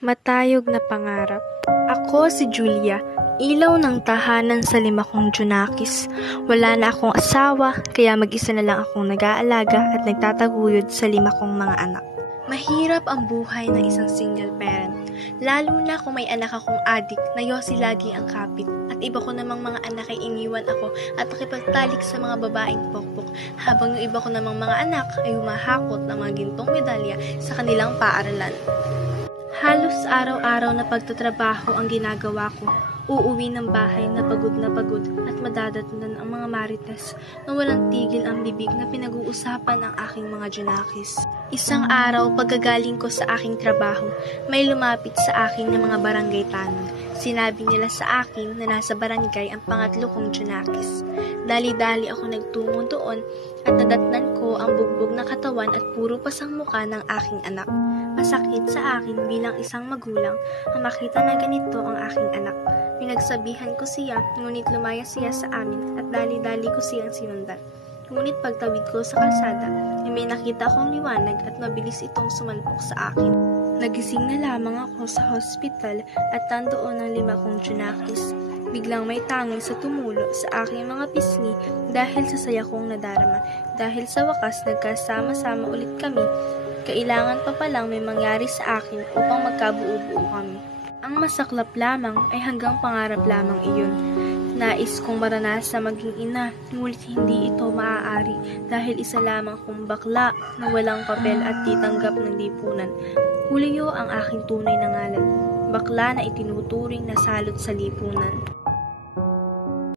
Matayog na pangarap. Ako si Julia, ilaw ng tahanan sa 5 kong Junakis. Wala na akong asawa, kaya mag-isa na lang akong nag-aalaga at nagtataguyod sa 5 kong mga anak. Mahirap ang buhay ng isang single parent, lalo na kung may anak akong adik na yosi lagi ang kapit at iba ko namang mga anak ay iniwan ako at nakipagtalik sa mga babaeng pokpok, habang yung iba ko namang mga anak ay humahakot ng mga gintong medalya sa kanilang paaralan. Halos araw-araw na pagtatrabaho ang ginagawa ko. Uuwi ng bahay na pagod at madadatnan ang mga marites na walang tigil ang bibig na pinag-uusapan ang aking mga Junakis. Isang araw, pagkagaling ko sa aking trabaho, may lumapit sa akin ng mga barangay tanod. Sinabi nila sa akin na nasa barangay ang pangatlo kong Junakis. Dali-dali ako nagtungo doon at nadatnan ko ang bugbog na katawan at puro pasang muka ng aking anak. Masakit sa akin bilang isang magulang ang makita na ganito ang aking anak. Pinagsabihan ko siya, ngunit lumaya siya sa amin at dali-dali ko siyang sinundan. Ngunit pagtawid ko sa kalsada, ay may nakita akong liwanag at mabilis itong sumalpok sa akin. Nagising na lamang ako sa hospital at nandoon ang 5 kong Junakis. Biglang may tanging sa tumulo sa aking mga pisngi dahil sa saya kong nadarama. Dahil sa wakas nagkasama-sama ulit kami, kailangan pa palang may mangyari sa akin upang magkabuo-buo kami. Ang masaklap lamang ay hanggang pangarap lamang iyon. Nais kong maranasan maging ina, ngunit hindi ito maaari dahil isa lamang kong bakla na walang papel at titanggap ng lipunan. Julio ang aking tunay na ngalan, bakla na itinuturing na salot sa lipunan.